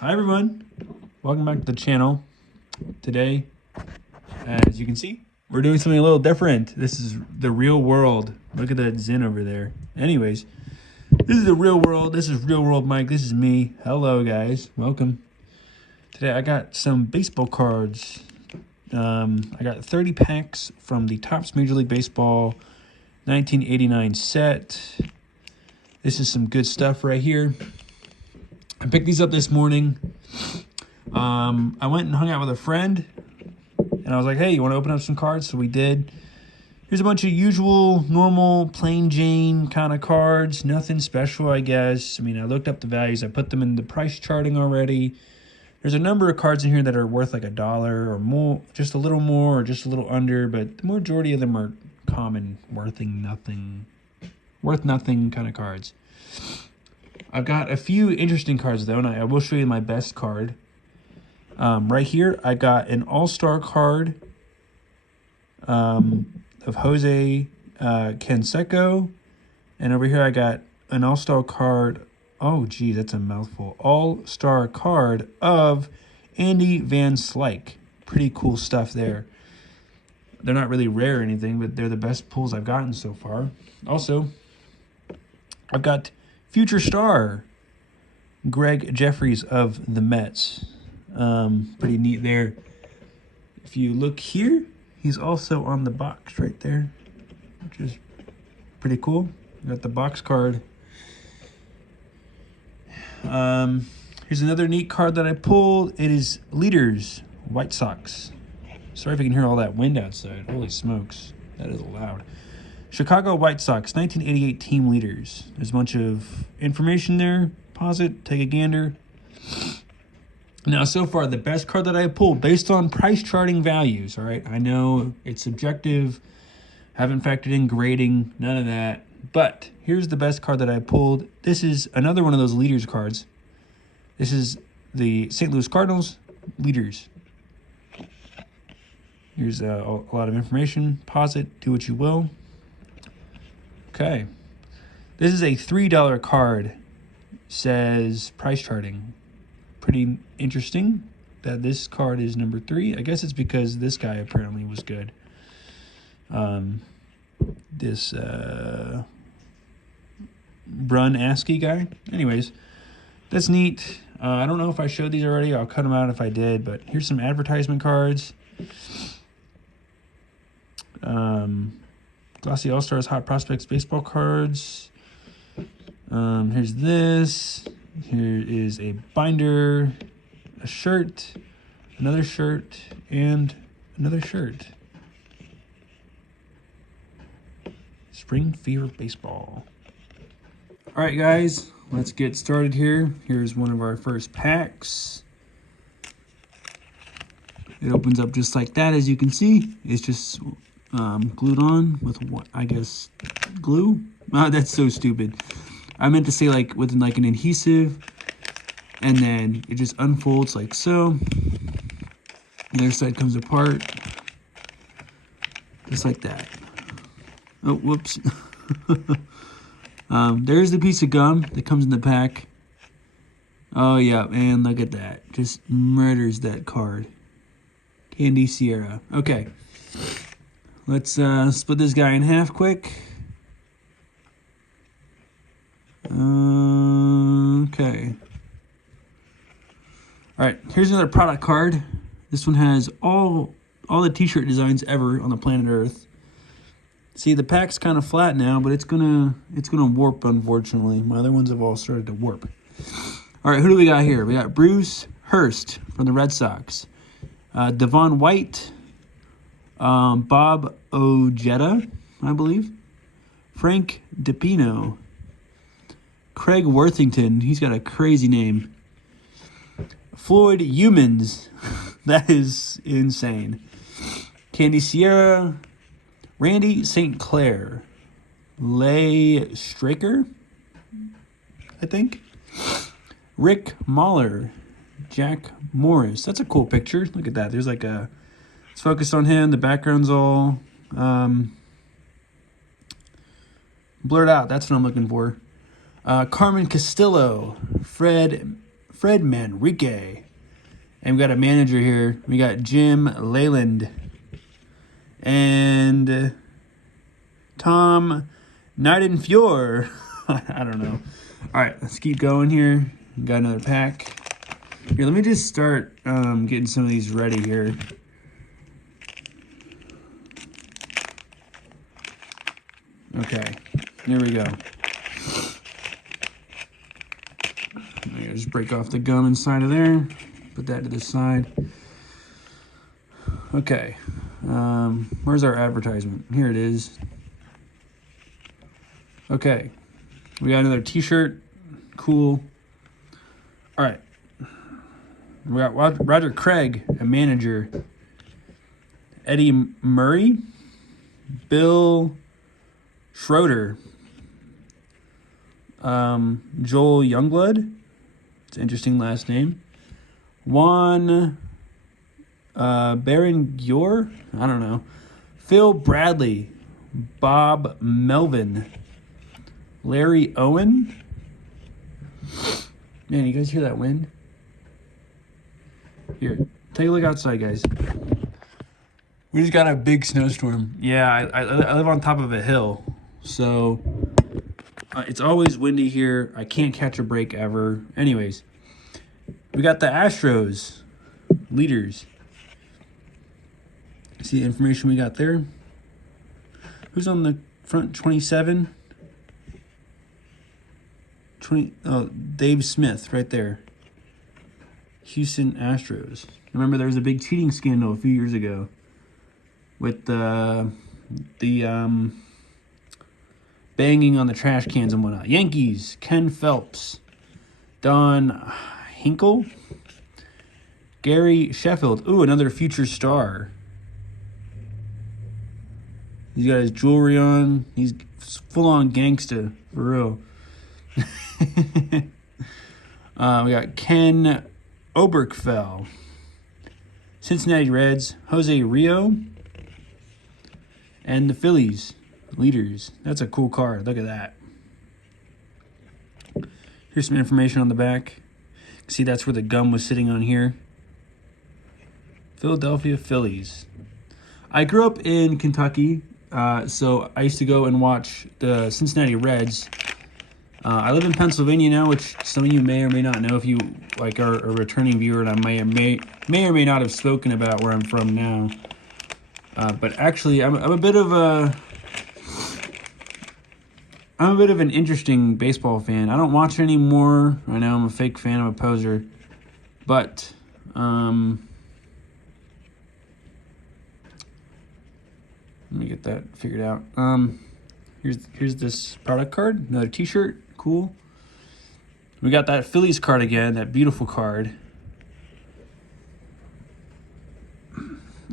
Hi everyone, welcome back to the channel. Today, as you can see, we're doing something a little different. This is the real world. Look at that Zen over there. Anyways, this is the real world. This is Real World Mike. This is me. Hello guys, welcome. Today I got some baseball cards. I got 30 packs from the Topps Major League Baseball 1989 set. This is some good stuff right here. I picked these up this morning. I went and hung out with a friend, and I was like, hey, you want to open up some cards? So we did. Here's a bunch of usual, normal, plain Jane kind of cards. Nothing special, I guess. I mean, I looked up the values. I put them in the price charting already. There's a number of cards in here that are worth like $1 or more, just a little more or just a little under, but the majority of them are common, worth nothing kind of cards. I've got a few interesting cards, though, and I will show you my best card. Right here, I got an all-star card of Jose Canseco. And over here, I got an all-star card. Oh, geez, that's a mouthful. All-star card of Andy Van Slyke. Pretty cool stuff there. They're not really rare or anything, but they're the best pulls I've gotten so far. Also, I've got future star Greg Jeffries of the Mets. Pretty neat there. If you look here, he's also on the box right there, which is pretty cool. Got the box card. Here's another neat card that I pulled. It is Leaders, White Sox. Sorry if you can hear all that wind outside. Holy smokes, that is loud. Chicago White Sox, 1988 team leaders. There's a bunch of information there. Pause it, take a gander. Now, so far, the best card that I pulled based on price charting values, all right? I know it's subjective. Haven't factored in grading, none of that. But here's the best card that I pulled. This is another one of those leaders cards. This is the St. Louis Cardinals leaders. Here's a lot of information. Pause it, do what you will. Okay, this is a $3 card, says price charting. Pretty interesting that this card is number 3. I guess it's because this guy apparently was good. This Brun ASCII guy. Anyways, that's neat. I don't know if I showed these already. I'll cut them out if I did, but here's some advertisement cards. Glossy All-Stars Hot Prospects baseball cards. Here's this. Here is a binder, a shirt, another shirt, and another shirt. Spring Fever Baseball. All right, guys, let's get started here. Here's one of our first packs. It opens up just like that, as you can see. It's just glued on with what I guess glue. Oh, that's so stupid. I meant to say like with like an adhesive, and then it just unfolds like so. The other side comes apart just like that. Oh, whoops. There's the piece of gum that comes in the pack. Oh yeah, and look at that, just murders that card. Candy Sierra. Okay. Let's split this guy in half quick. Okay. All right, here's another product card. This one has all the t-shirt designs ever on the planet Earth. See, the pack's kind of flat now, but it's gonna warp, unfortunately. My other ones have all started to warp. All right, who do we got here? We got Bruce Hurst from the Red Sox. Devon White. Bob Ojeda, I believe. Frank DiPino. Craig Worthington. He's got a crazy name. Floyd Humans. That is insane. Candy Sierra. Randy St. Clair. Leigh Straker, I think. Rick Mahler. Jack Morris. That's a cool picture. Look at that. There's like a... It's focused on him. The background's all blurred out. That's what I'm looking for. Carmen Castillo, Fred Fred Manrique. And we got a manager here. We got Jim Leyland. And Tom Nidenfjord. I don't know. All right, let's keep going here. Got another pack. Here, let me just start getting some of these ready here. Okay, here we go. Just break off the gum inside of there. Put that to the side. Okay, where's our advertisement? Here it is. Okay, we got another t-shirt. Cool. All right. We got Roger Craig, a manager. Eddie Murray. Bill Schroeder. Joel Youngblood. It's an interesting last name. Juan Berenguer. I don't know. Phil Bradley. Bob Melvin. Larry Owen. Man, you guys hear that wind? Here, take a look outside, guys. We just got a big snowstorm. Yeah, I live on top of a hill, so it's always windy here. I can't catch a break ever. Anyways, we got the Astros leaders. See the information we got there? Who's on the front? 27? Dave Smith right there. Houston Astros. Remember there was a big cheating scandal a few years ago with the banging on the trash cans and whatnot. Yankees, Ken Phelps, Don Hinkle, Gary Sheffield. Ooh, another future star. He's got his jewelry on. He's full-on gangsta, for real. We got Ken Oberkfell, Cincinnati Reds, Jose Rio, and the Phillies leaders. That's a cool card. Look at that. Here's some information on the back. See, that's where the gum was sitting on here. Philadelphia Phillies. I grew up in Kentucky, so I used to go and watch the Cincinnati Reds. I live in Pennsylvania now, which some of you may or may not know if you are a returning viewer, and I may or may not have spoken about where I'm from now. But actually, I'm a bit of an interesting baseball fan. I don't watch anymore. I know I'm a fake fan. I'm a poser, but let me get that figured out. Here's this product card, another t-shirt, cool. We got that Phillies card again, that beautiful card.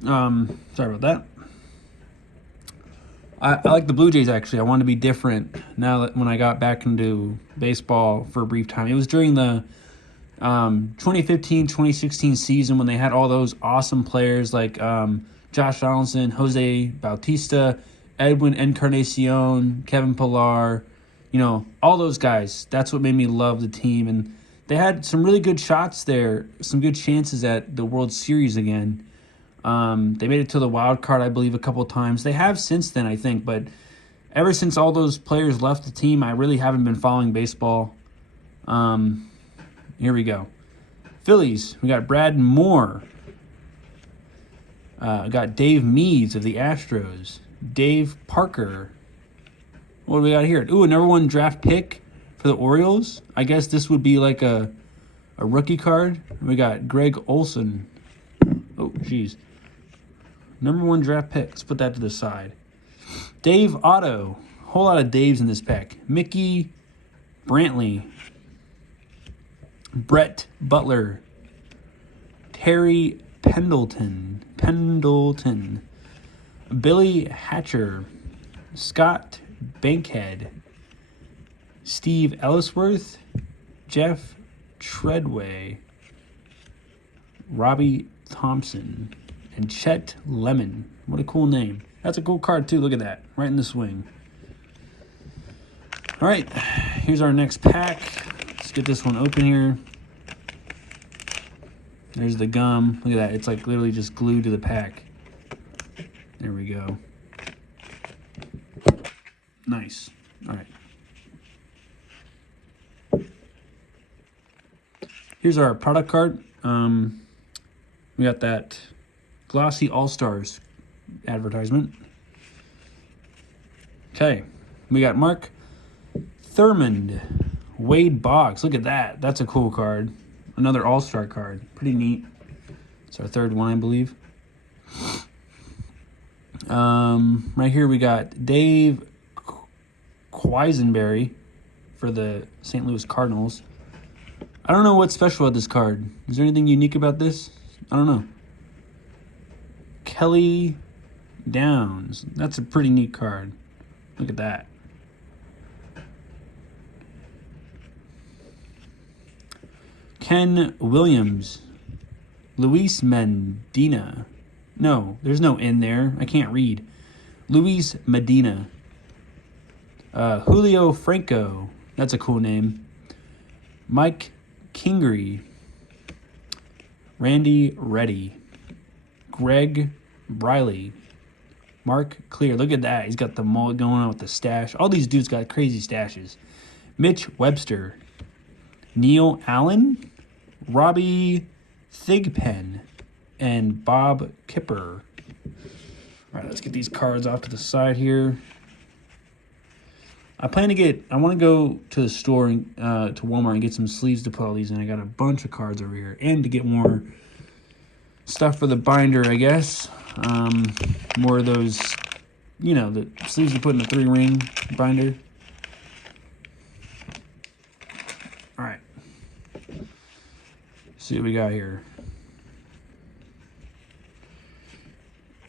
Sorry about that. I like the Blue Jays, actually. I wanted to be different now that when I got back into baseball for a brief time. It was during the 2015-2016 season when they had all those awesome players like Josh Donaldson, Jose Bautista, Edwin Encarnacion, Kevin Pillar, all those guys. That's what made me love the team. And they had some really good shots there, some good chances at the World Series again. They made it to the wild card, I believe, a couple of times. They have since then, I think. But ever since all those players left the team, I really haven't been following baseball. Here we go. Phillies, we got Brad Moore. Got Dave Meads of the Astros. Dave Parker. What do we got here? Ooh, a number 1 draft pick for the Orioles. I guess this would be like a rookie card. We got Greg Olson. Oh, jeez. Number 1 draft pick. Let's put that to the side. Dave Otto. Whole lot of Daves in this pack. Mickey Brantley. Brett Butler. Terry Pendleton. Billy Hatcher. Scott Bankhead. Steve Ellisworth. Jeff Treadway. Robbie Thompson. And Chet Lemon. What a cool name. That's a cool card, too. Look at that. Right in the swing. All right. Here's our next pack. Let's get this one open here. There's the gum. Look at that. It's like literally just glued to the pack. There we go. Nice. All right. Here's our product card. We got that Glossy All-Stars advertisement. Okay. We got Mark Thurmond, Wade Boggs. Look at that. That's a cool card. Another All-Star card. Pretty neat. It's our third one, I believe. Right here we got Dave Quisenberry for the St. Louis Cardinals. I don't know what's special about this card. Is there anything unique about this? I don't know. Kelly Downs. That's a pretty neat card. Look at that. Ken Williams. Luis Medina. No, there's no N there. I can't read. Luis Medina. Julio Franco. That's a cool name. Mike Kingery. Randy Reddy. Greg Briley. Mark Clear. Look at that. He's got the mullet going on with the stash. All these dudes got crazy stashes. Mitch Webster. Neil Allen. Robbie Thigpen. And Bob Kipper. All right, let's get these cards off to the side here. I want to go to the store and to Walmart and get some sleeves to put all these in. I got a bunch of cards over here. And to get more stuff for the binder, I guess. More of those, the sleeves to put in the 3-ring binder. All right. See what we got here.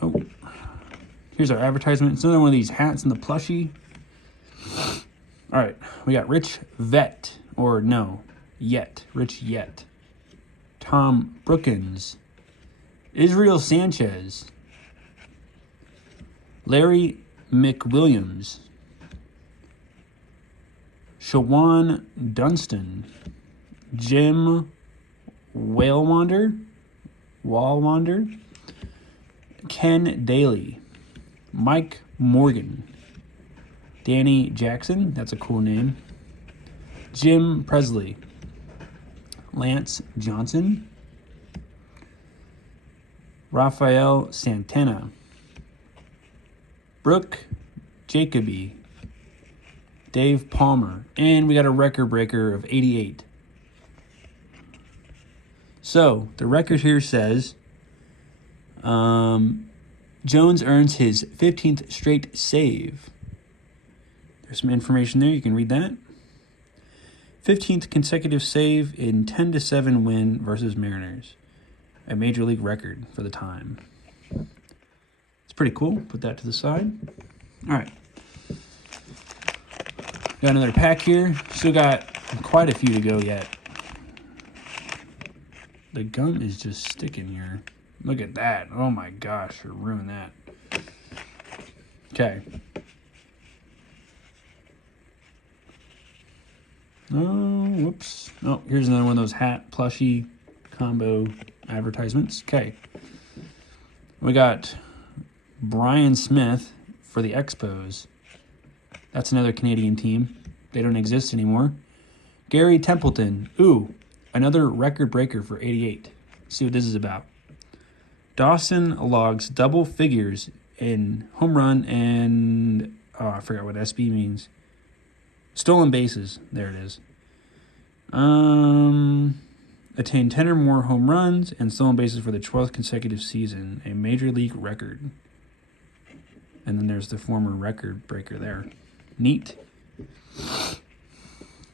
Oh, here's our advertisement. It's another one of these hats in the plushie. All right, we got Rich Yet. Rich Yet. Tom Brookins. Israel Sanchez. Larry McWilliams. Shawan Dunston. Jim Wallwander. Ken Daly. Mike Morgan. Danny Jackson, that's a cool name. Jim Presley. Lance Johnson. Rafael Santana. Brooke Jacoby. Dave Palmer. And we got a record breaker of 88. So, the record here says Jones earns his 15th straight save. There's some information there. You can read that. 15th consecutive save in 10-7 win versus Mariners. A major league record for the time. It's pretty cool. Put that to the side. All right. Got another pack here. Still got quite a few to go yet. The gum is just sticking here. Look at that. Oh my gosh. It ruined that. Okay. Oh, whoops. Oh, here's another one of those hat plushie combo advertisements. Okay. We got Brian Smith for the Expos. That's another Canadian team. They don't exist anymore. Gary Templeton. Ooh, another record breaker for 88. Let's see what this is about. Dawson logs double figures in home run and... Oh, I forgot what SB means. Stolen bases. There it is. Attained 10 or more home runs and stolen bases for the 12th consecutive season. A major league record. And then there's the former record breaker there. Neat.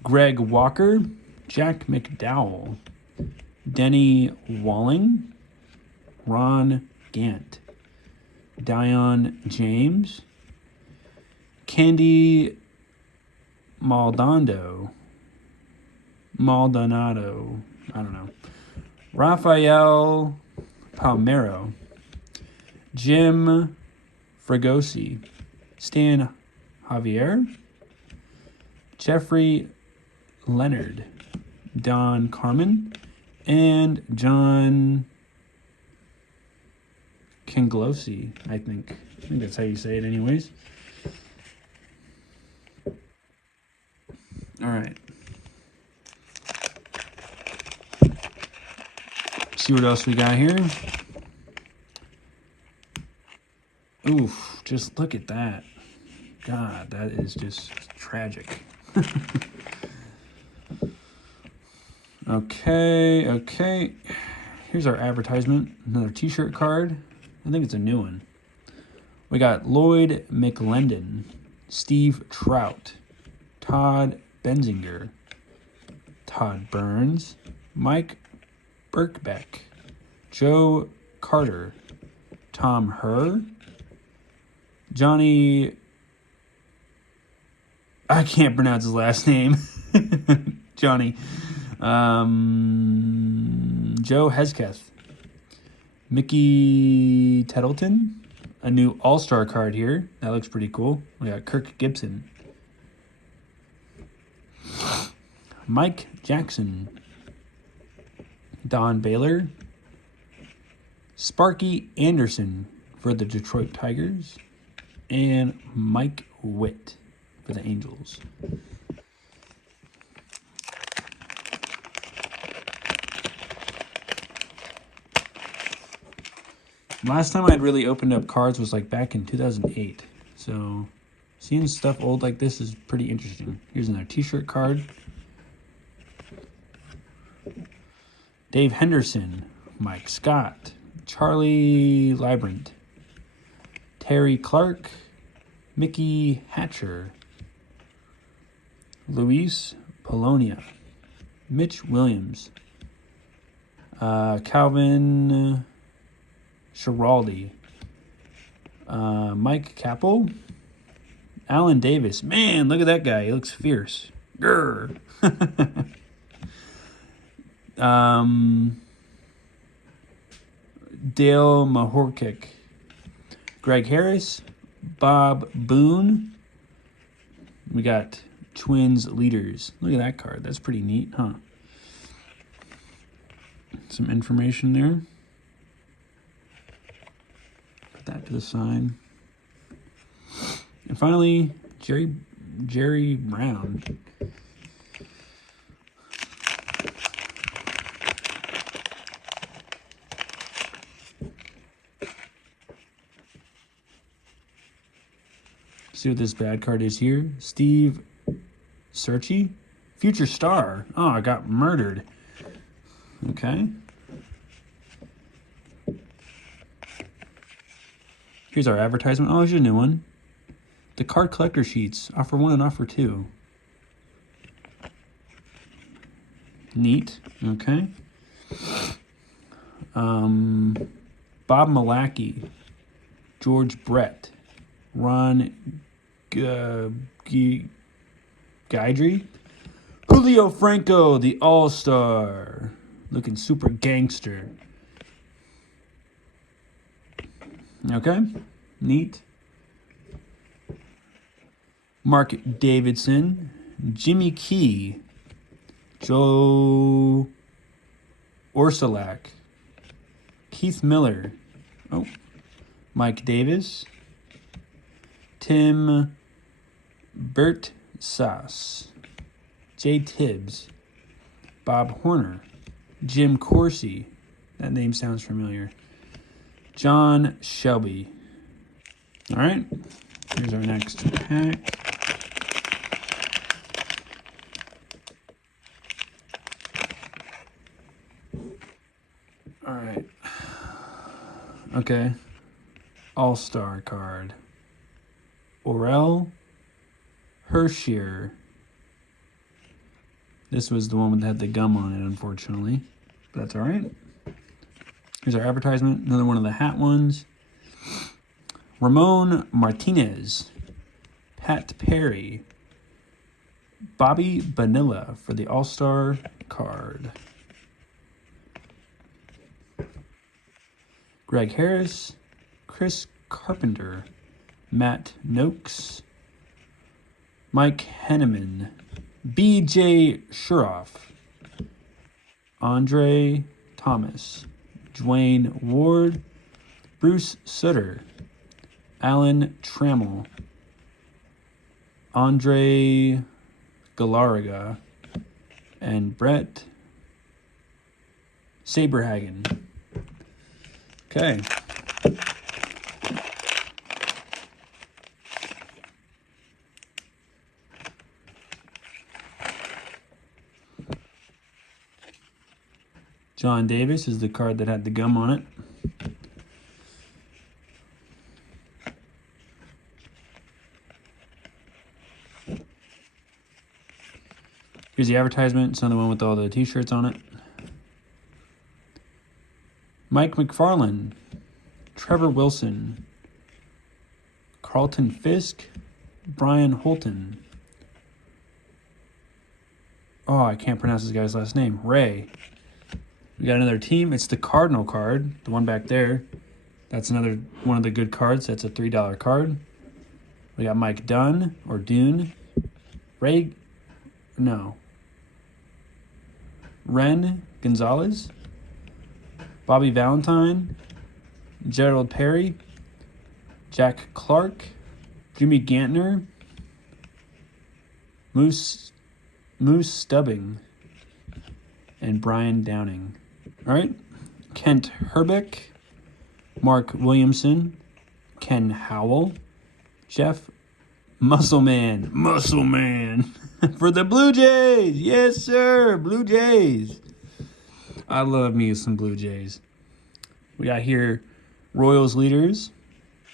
Greg Walker. Jack McDowell. Denny Walling. Ron Gant. Dion James. Candy Maldonado, I don't know. Rafael Palmero, Jim Fregosi, Stan Javier, Jeffrey Leonard, Don Carmen, And John Kinglosi, I think. I think that's how you say it anyways. All right. See what else we got here. Oof, just look at that. God, that is just tragic. Okay. Here's our advertisement. Another t-shirt card. I think it's a new one. We got Lloyd McLendon, Steve Trout, Todd Benzinger, Todd Burns, Mike Birkbeck, Joe Carter, Tom Herr, Johnny, I can't pronounce his last name, Johnny, Joe Hesketh, Mickey Tettleton, a new all-star card here. That looks pretty cool. We got Kirk Gibson, Mike Jackson, Don Baylor, Sparky Anderson for the Detroit Tigers, and Mike Witt for the Angels. Last time I'd really opened up cards was like back in 2008. So seeing stuff old like this is pretty interesting. Here's another t-shirt card. Dave Henderson, Mike Scott, Charlie Librant, Terry Clark, Mickey Hatcher, Luis Polonia, Mitch Williams, Calvin Schiraldi, Mike Capel, Alan Davis. Man, look at that guy. He looks fierce. Grr. Dale Mahorkic, Greg Harris, Bob Boone. We got Twins leaders. Look at that card. That's pretty neat, huh? Some information there. Put that to the side. And finally, Jerry Brown. See what this bad card is here. Steve Searchy, future star. Oh, I got murdered. Okay. Here's our advertisement. Oh, here's a new one. The card collector sheets. Offer 1 and offer 2. Neat. Okay. Bob Malacki, George Brett, Ron Guidry, Julio Franco, the All-Star, looking super gangster. Okay, neat. Mark Davidson, Jimmy Key, Joe Orsulak, Keith Miller, Mike Davis, Tim Bertsas, Jay Tibbs, Bob Horner, Jim Corsi, that name sounds familiar, John Shelby. All right, here's our next pack. All right. Okay. All-Star card. Orel Hershier. This was the one that had the gum on it, unfortunately. But that's all right. Here's our advertisement. Another one of the hat ones. Ramon Martinez. Pat Perry. Bobby Bonilla for the All-Star card. Greg Harris. Chris Carpenter. Matt Noakes, Mike Henneman, B.J. Shuroff. Andre Thomas, Dwayne Ward, Bruce Sutter, Alan Trammell, Andre Galarraga, and Brett Saberhagen. Okay. John Davis is the card that had the gum on it. Here's the advertisement. It's another one with all the t-shirts on it. Mike McFarland, Trevor Wilson, Carlton Fisk, Brian Holton. Oh, I can't pronounce this guy's last name. Ray. We got another team. It's the Cardinal card, the one back there. That's another one of the good cards. That's a $3 card. We got Mike Dunn, or Dune. Ren Gonzalez. Bobby Valentine. Gerald Perry. Jack Clark. Jimmy Gantner. Moose Stubbing. And Brian Downing. All right. Kent Herbeck. Mark Williamson. Ken Howell. Jeff Muscleman for the Blue Jays. Yes, sir. Blue Jays. I love me some Blue Jays. We got here Royals leaders.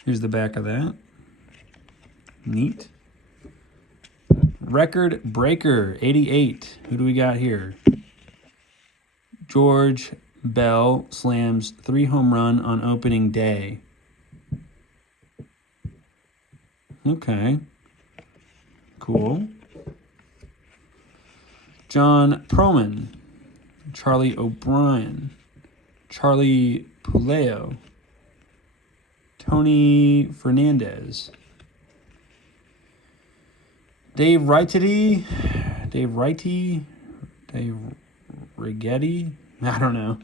Here's the back of that. Neat. Record breaker, 88. Who do we got here? George Bell slams 3 home run on opening day. Okay. Cool. John Proman, Charlie O'Brien, Charlie Puleo, Tony Fernandez, Dave Righty, Dave Rigetti, I don't know,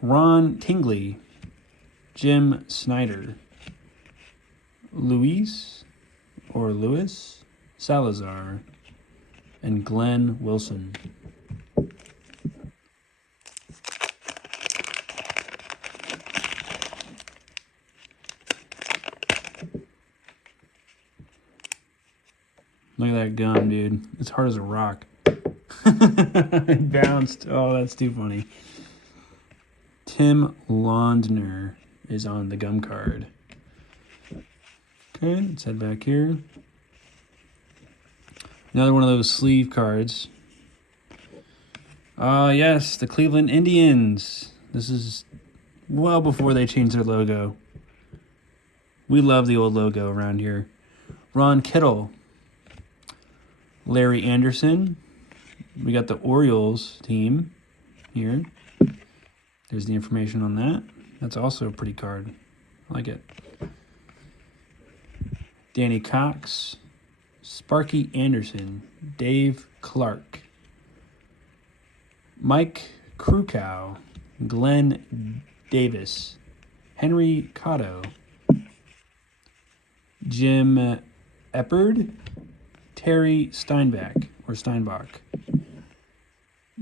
Ron Tingley, Jim Snyder, Louis Salazar, and Glenn Wilson. Look at that gum, dude. It's hard as a rock. It bounced. Oh, that's too funny. Tim Londner is on the gum card. Okay, let's head back here. Another one of those sleeve cards. Yes, the Cleveland Indians. This is well before they changed their logo. We love the old logo around here. Ron Kittle. Larry Anderson. We got the Orioles team here. There's the information on that. That's also a pretty card. I like it. Danny Cox. Sparky Anderson. Dave Clark. Mike Krukow. Glenn Davis. Henry Cotto. Jim Eppard. Terry Steinbach.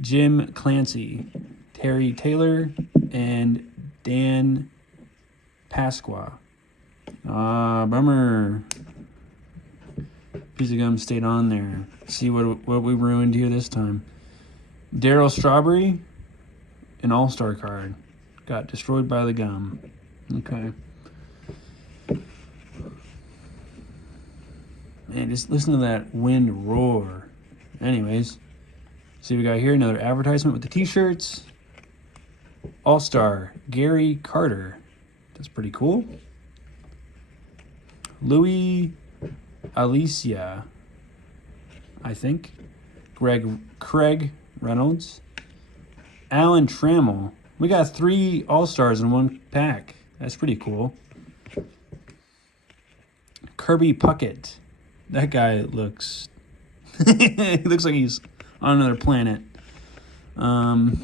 Jim Clancy. Terry Taylor. And Dan Pasqua. Bummer. Piece of gum stayed on there. See what we ruined here this time. Darryl Strawberry, an all-star card. Got destroyed by the gum. Okay. Man, just listen to that wind roar. Anyways, see what we got here. Another advertisement with the t-shirts. All-star Gary Carter. That's pretty cool. Louis Alicia, I think. Craig Reynolds. Alan Trammell. We got 3 All-Stars in one pack. That's pretty cool. Kirby Puckett. That guy looks... he looks like he's on another planet. Daryl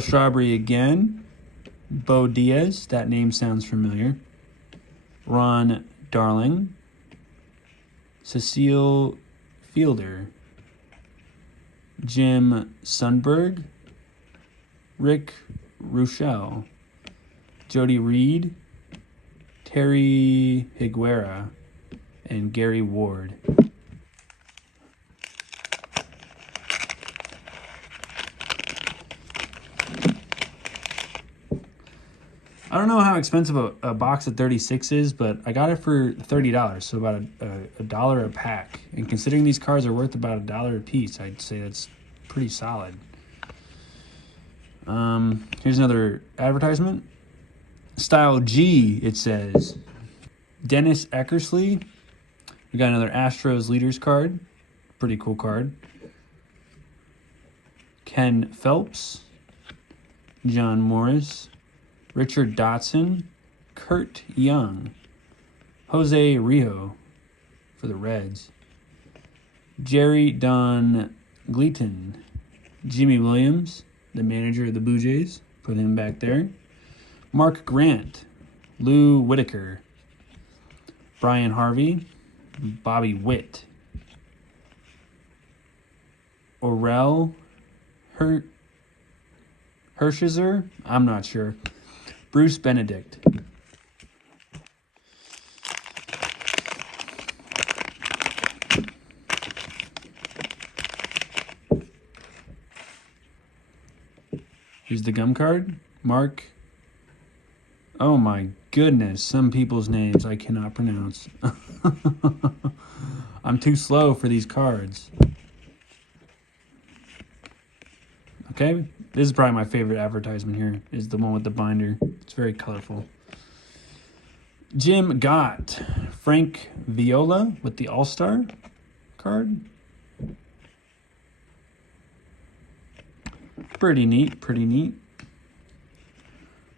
Strawberry again. Bo Diaz, that name sounds familiar. Ron Darling. Cecile Fielder. Jim Sundberg. Rick Ruschel. Jody Reed. Terry Higuera. And Gary Ward. I don't know how expensive a box of 36 is, but I got it for $30, so about a dollar a pack. And considering these cards are worth about $1 a piece, I'd say that's pretty solid. Here's another advertisement. Style G, it says. Dennis Eckersley. We got another Astros Leaders card. Pretty cool card. Ken Phelps. John Morris. Richard Dotson, Kurt Young, Jose Rio for the Reds, Jerry Don Gleaton, Jimmy Williams, the manager of the Blue Jays, put him back there, Mark Grant, Lou Whitaker, Brian Harvey, Bobby Witt, Orel Hershiser, I'm not sure, Bruce Benedict. Here's the gum card. Mark. Oh my goodness. Some people's names I cannot pronounce. I'm too slow for these cards. Okay. This is probably my favorite advertisement here, is the one with the binder. It's very colorful. Jim Gott. Frank Viola with the All-Star card. Pretty neat, pretty neat.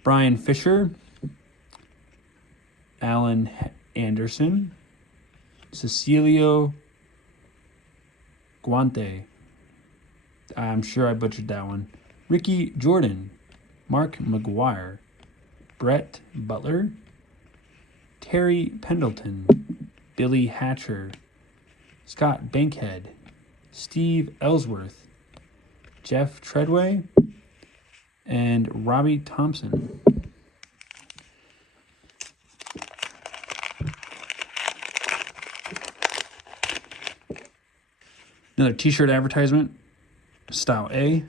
Brian Fisher. Alan Anderson. Cecilio Guante. I'm sure I butchered that one. Ricky Jordan, Mark McGuire, Brett Butler, Terry Pendleton, Billy Hatcher, Scott Bankhead, Steve Ellsworth, Jeff Treadway, and Robbie Thompson. Another t-shirt advertisement, Style A.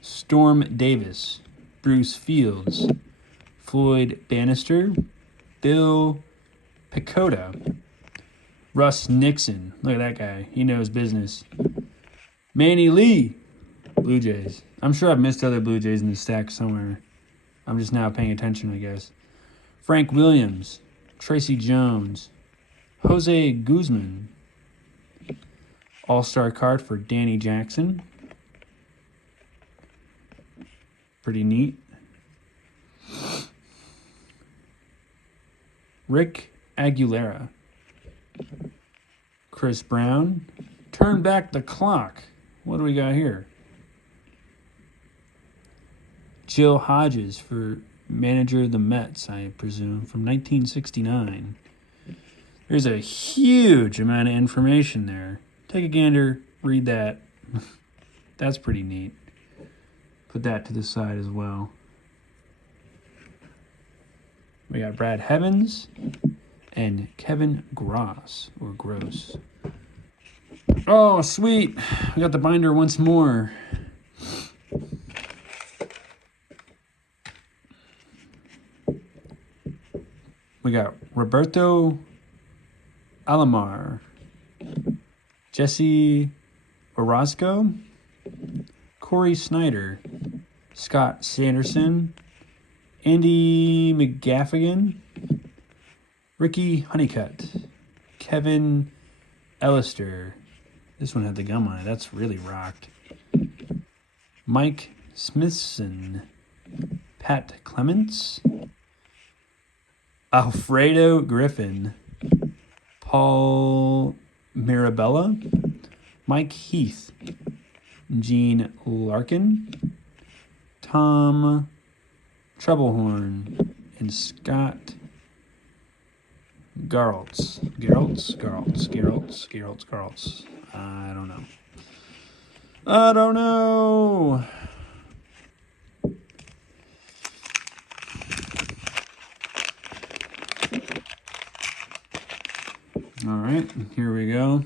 Storm Davis, Bruce Fields, Floyd Bannister, Bill Pecota, Russ Nixon. Look at that guy. He knows business. Manny Lee, Blue Jays. I'm sure I've missed other Blue Jays in the stack somewhere. I'm just now paying attention, I guess. Frank Williams, Tracy Jones, Jose Guzman. All-Star card for Danny Jackson. Pretty neat. Rick Aguilera. Chris Brown. Turn back the clock. What do we got here? Jill Hodges for manager of the Mets, I presume, from 1969. There's a huge amount of information there. Take a gander, read that. That's pretty neat. Put that to the side as well. We got Brad Heavens and Kevin Gross, or Gross. Oh, sweet. We got the binder once more. We got Roberto Alomar, Jesse Orozco, Corey Snyder, Scott Sanderson, Andy McGaffigan, Ricky Honeycutt, Kevin Ellister. This one had the gum on it. That's really rocked. Mike Smithson, Pat Clements, Alfredo Griffin, Paul Mirabella, Mike Heath, Gene Larkin, Tom Troublehorn, and Scott Garltz. Garltz. I don't know. All right, here we go.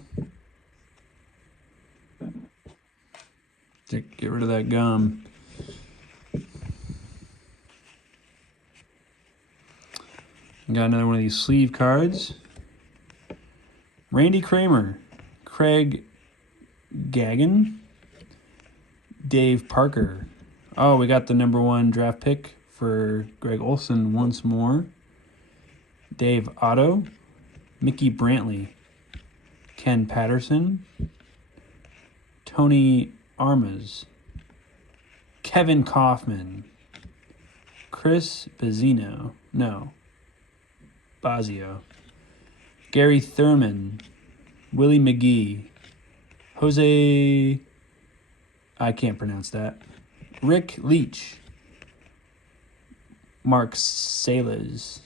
Get rid of that gum. Got another one of these sleeve cards. Randy Kramer, Craig Gagnon, Dave Parker. Oh, we got the #1 draft pick for Greg Olson once more. Dave Otto, Mickey Brantley, Ken Patterson, Tony Armas, Kevin Kaufman, Chris Bazio, Gary Thurman, Willie McGee, Jose, I can't pronounce that, Rick Leach, Mark Salas,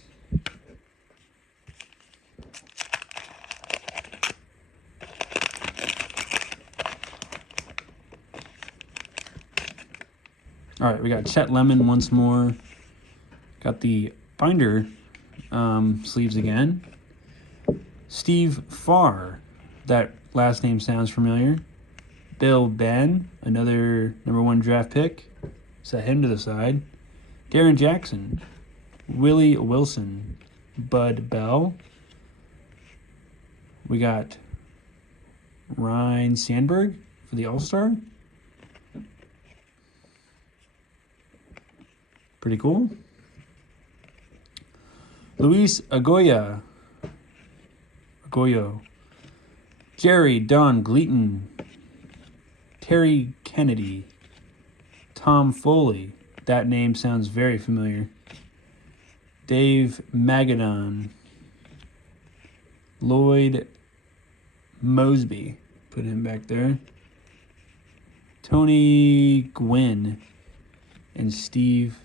all right, we got Chet Lemon once more. Got the binder sleeves again. Steve Farr, that last name sounds familiar. Bill Ben, another #1 draft pick. Set him to the side. Darren Jackson, Willie Wilson, Bud Bell. We got Ryan Sandberg for the All-Star. Pretty cool. Luis Agoyo, Jerry Don Gleaton, Terry Kennedy, Tom Foley. That name sounds very familiar. Dave Magadon, Lloyd Mosby, put him back there. Tony Gwynn, and Steve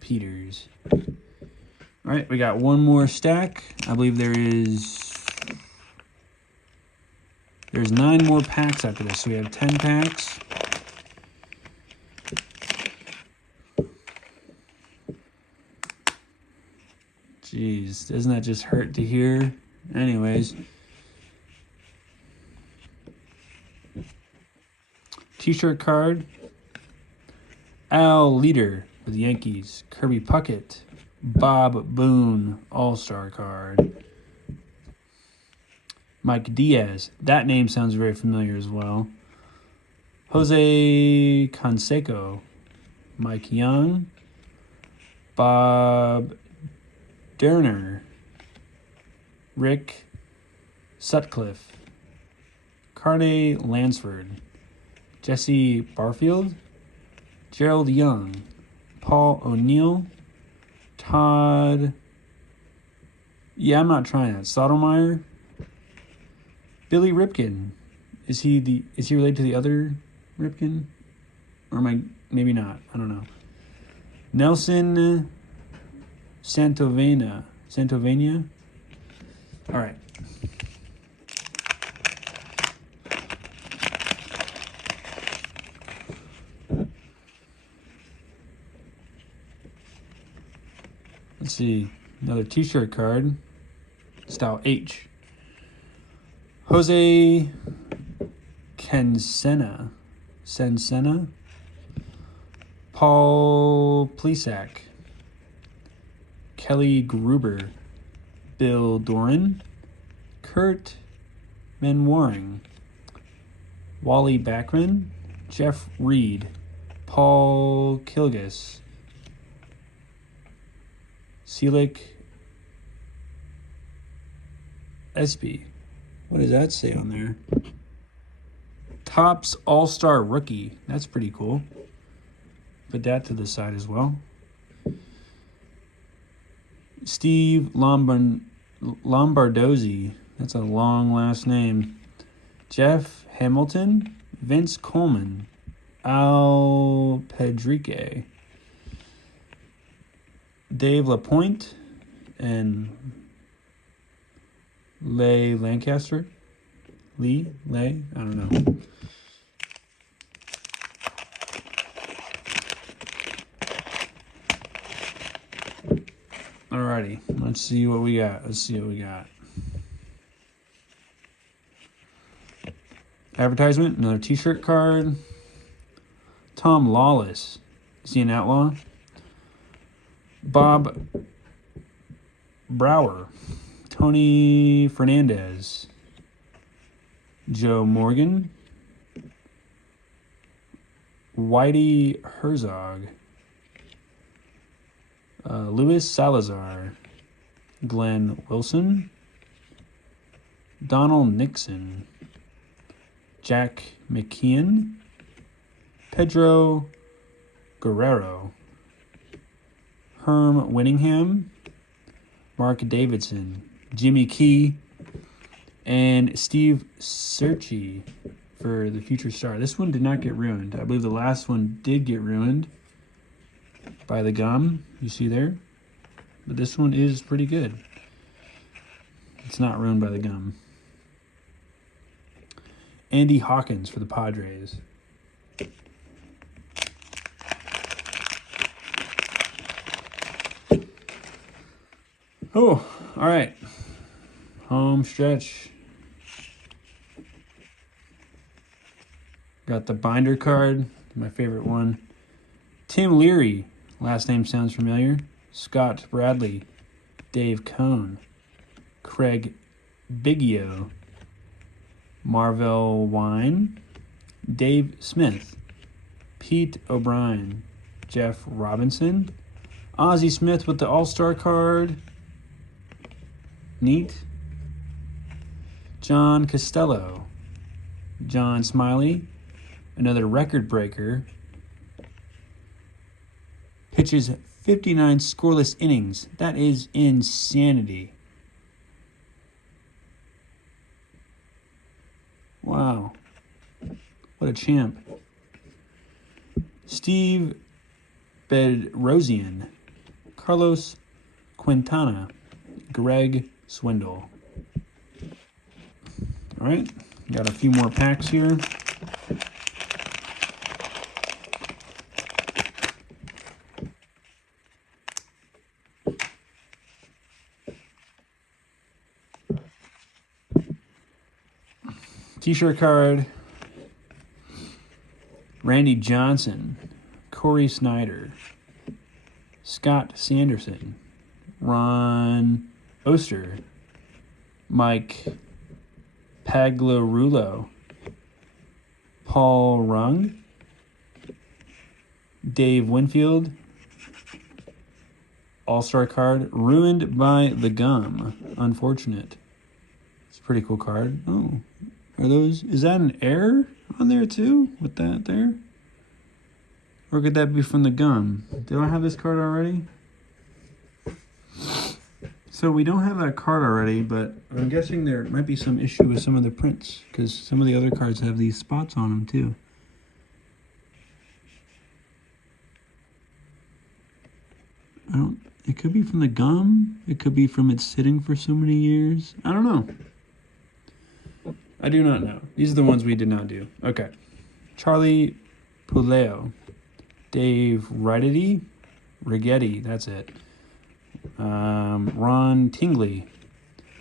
Peters. All right, we got one more stack. I believe there's 9 more packs after this, so we have 10 packs. Jeez, doesn't that just hurt to hear? Anyways. T-shirt card. Al Leader for the Yankees. Kirby Puckett. Bob Boone, All-Star card. Mike Diaz. That name sounds very familiar as well. Jose Canseco. Mike Young. Bob Derner. Rick Sutcliffe. Carney Lansford. Jesse Barfield. Gerald Young. Paul O'Neill. Todd. Yeah, I'm not trying that. Sotomayor. Billy Ripken. Is he related to the other Ripken? Or am I maybe not? I don't know. Nelson Santovania. All right. Let's see, another T-shirt card, style H. Jose Sensena, Paul Plesac, Kelly Gruber, Bill Doran, Kurt Manwaring, Wally Backman, Jeff Reed, Paul Kilgus, Selick Espy. What does that say on there? Topps All-Star Rookie. That's pretty cool. Put that to the side as well. Steve Lombardozzi. That's a long last name. Jeff Hamilton, Vince Coleman, Al Pedrique, Dave Lapointe, and Leigh Lancaster. Leigh? I don't know. Alrighty, let's see what we got. Advertisement, another t-shirt card. Tom Lawless. Is he an outlaw? Bob Brower. Tony Fernandez. Joe Morgan. Whitey Herzog. Luis Salazar. Glenn Wilson. Donald Nixon. Jack McKeon. Pedro Guerrero. Herm Winningham. Mark Davidson. Jimmy Key. And Steve Serchi for the Future Star. This one did not get ruined. I believe the last one did get ruined by the gum, you see there. But this one is pretty good. It's not ruined by the gum. Andy Hawkins for the Padres. Oh, all right. Home stretch. Got the binder card, my favorite one. Tim Leary, last name sounds familiar. Scott Bradley, Dave Cohn, Craig Biggio, Marvell Wine, Dave Smith, Pete O'Brien, Jeff Robinson, Ozzie Smith with the All-Star card. Neat. John Costello, John Smiley, another record breaker. Pitches 59 scoreless innings. That is insanity. Wow. What a champ. Steve Bedrosian, Carlos Quintana, Greg Swindle. All right, got a few more packs here. T-shirt card. Randy Johnson, Corey Snyder, Scott Sanderson, Ron Oster, Mike Paglarulo, Paul Rung, Dave Winfield, All-Star card, ruined by the gum. Unfortunate. It's a pretty cool card. Oh, are those, is that an error on there too with that there? Or could that be from the gum? Do I have this card already? So we don't have that card already, but I'm guessing there might be some issue with some of the prints because some of the other cards have these spots on them too. It could be from the gum. It could be from it sitting for so many years. I don't know. I do not know. These are the ones we did not do. Okay. Charlie Puleo. Dave Rigetti, that's it. Ron Tingley.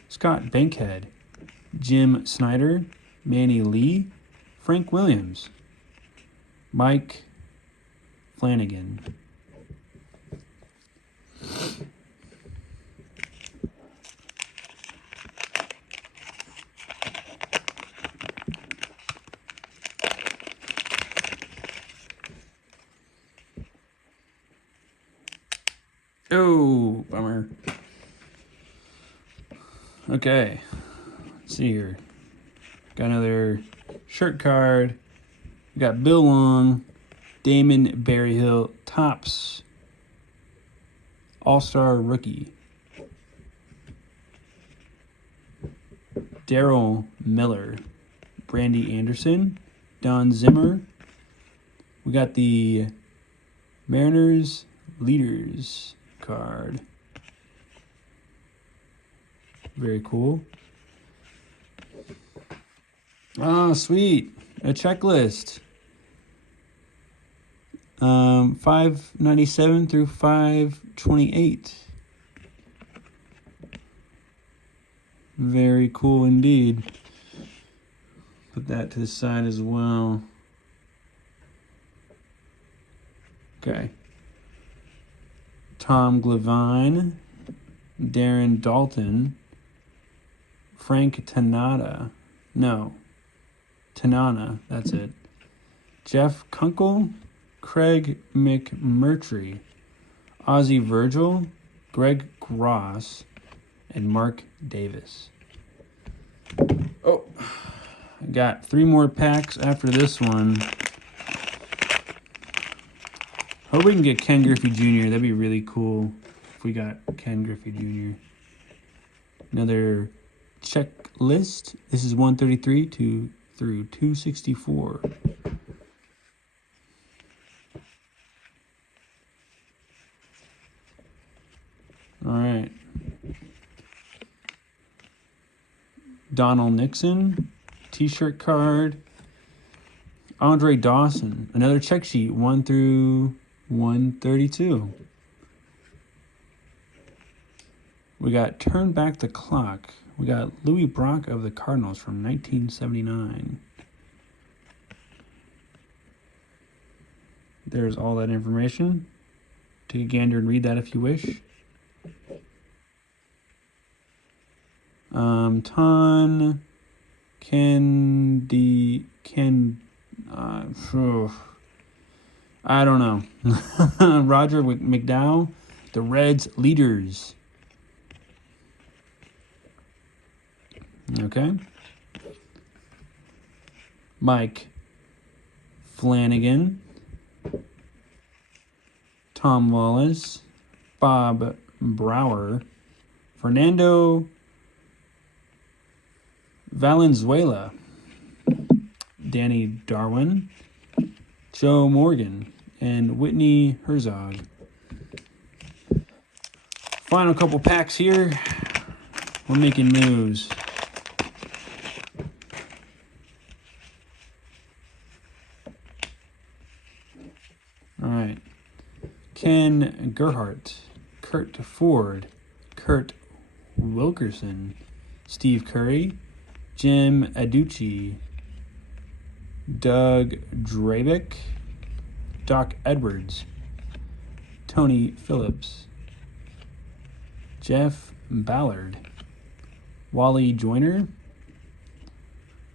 Scott Bankhead. Jim Snyder. Manny Lee. Frank Williams. Mike Flanagan. Oh, bummer. Okay, let's see here. Got another shirt card. We got Bill Long, Damon Berryhill, Topps, All-Star Rookie, Daryl Miller, Brandy Anderson, Don Zimmer. We got the Mariners Leaders card. Very cool. Oh, sweet. A checklist. 597 through 528. Very cool indeed. Put that to the side as well. Okay. Tom Glavine, Darren Dalton, Frank Tanada. No. Tanana, that's it. Jeff Kunkel, Craig McMurtry, Ozzie Virgil, Greg Gross, and Mark Davis. Oh, I got 3 more packs after this one. Hope we can get Ken Griffey Jr. That'd be really cool if we got Ken Griffey Jr. Another checklist. This is 133 through 264. All right. Donald Nixon, T-shirt card. Andre Dawson, another check sheet, 1 through 132. We got Turn Back the Clock. We got Louis Brock of the Cardinals from 1979. There's all that information. Take a gander and read that if you wish. I don't know. Roger McDowell, the Reds Leaders. Okay. Mike Flanagan, Tom Wallace, Bob Brower, Fernando Valenzuela, Danny Darwin, Joe Morgan, and Whitney Herzog. Final couple packs here. We're making moves. All right. Ken Gerhardt, Kurt Ford, Kurt Wilkerson, Steve Curry, Jim Aducci, Doug Drabick, Doc Edwards, Tony Phillips, Jeff Ballard, Wally Joyner.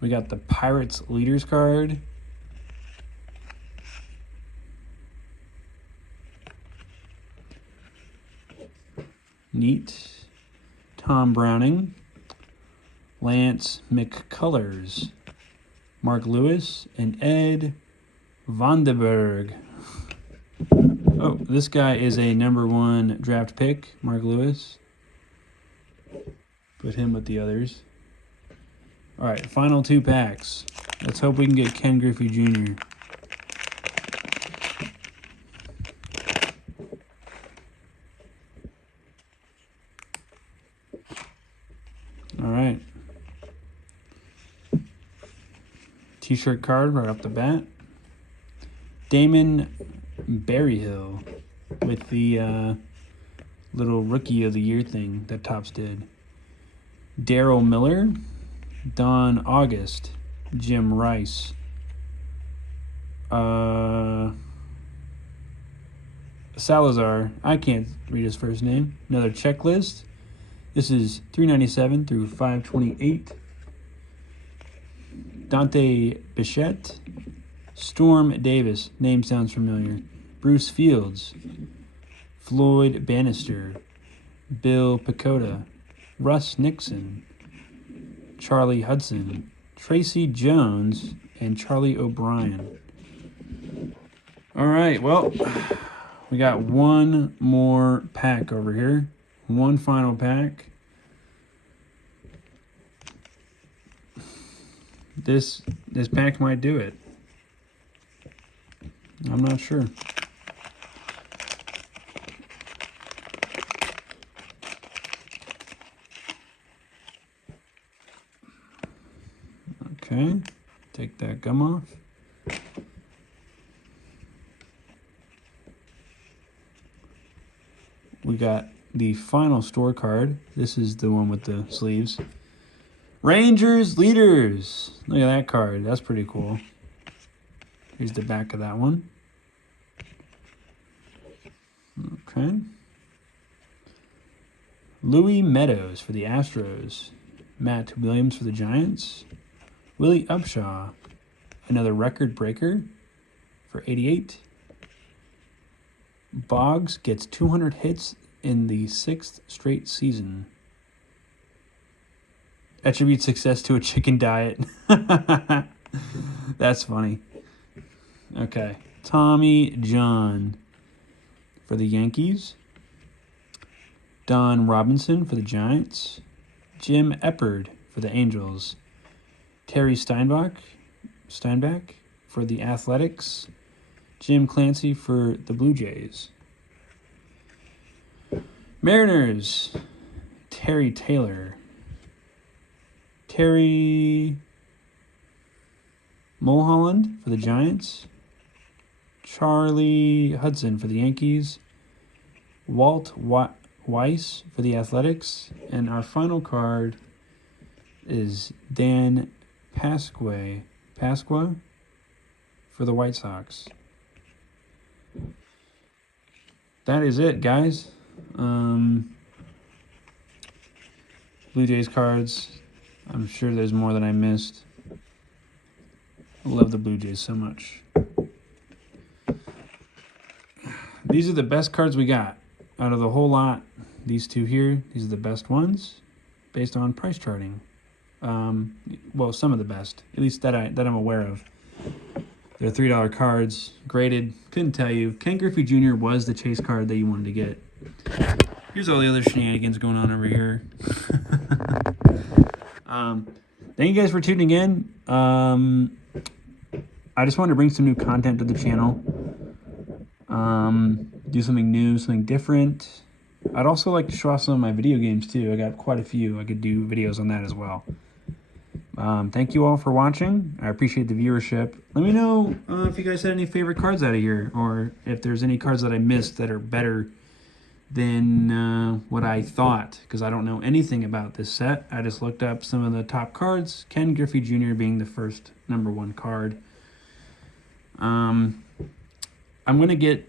We got the Pirates Leaders card. Neat. Tom Browning, Lance McCullers, Mark Lewis, and Ed Vandenberg. Oh, this guy is a #1 draft pick, Mark Lewis. Put him with the others. All right, final 2 packs. Let's hope we can get Ken Griffey Jr. All right. T-shirt card right off the bat. Damon Berryhill with the little Rookie of the Year thing that Topps did. Darryl Miller, Don August, Jim Rice, Salazar, I can't read his first name. Another checklist. This is 397 through 528. Dante Bichette, Storm Davis, name sounds familiar. Bruce Fields, Floyd Bannister, Bill Pecota, Russ Nixon, Charlie Hudson, Tracy Jones, and Charlie O'Brien. All right, well, we got one more pack over here. One final pack. this pack might do it. I'm not sure. Okay, take that gum off. We got the final store card. This is the one with the sleeves. Rangers Leaders. Look at that card. That's pretty cool. Here's the back of that one. Okay. Louis Meadows for the Astros. Matt Williams for the Giants. Willie Upshaw, another record breaker for 88. Boggs gets 200 hits in the 6th straight season. Attribute success to a chicken diet. That's funny. Okay. Tommy John for the Yankees. Don Robinson for the Giants. Jim Eppard for the Angels. Terry Steinbach for the Athletics. Jim Clancy for the Blue Jays. Mariners, Terry Taylor. Terry Mulholland for the Giants. Charlie Hudson for the Yankees. Walt Weiss for the Athletics. And our final card is Dan Pasqua for the White Sox. That is it, guys. Blue Jays cards. I'm sure there's more that I missed. I love the Blue Jays so much. These are the best cards we got out of the whole lot. These two here, these are the best ones based on price charting. Well, some of the best, at least that I'm aware of. They're $3 cards, graded. Couldn't tell you. Ken Griffey Jr. was the chase card that you wanted to get. Here's all the other shenanigans going on over here. Thank you guys for tuning in. I just wanted to bring some new content to the channel. Do something new, something different. I'd also like to show off some of my video games too. I got quite a few. I could do videos on that as well. Thank you all for watching. I appreciate the viewership. Let me know if you guys had any favorite cards out of here, or if there's any cards that I missed that are better than what I thought, because I don't know anything about this set. I just looked up some of the top cards, Ken Griffey Jr. being the first #1 card. I'm going to get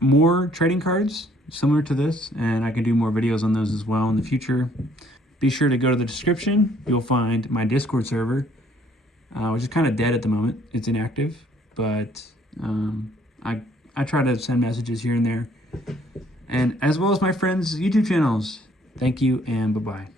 more trading cards similar to this, and I can do more videos on those as well in the future. Be sure to go to the description. You'll find my Discord server, which is kind of dead at the moment. It's inactive, but I try to send messages here and there, and as well as my friends' YouTube channels. Thank you, and bye-bye.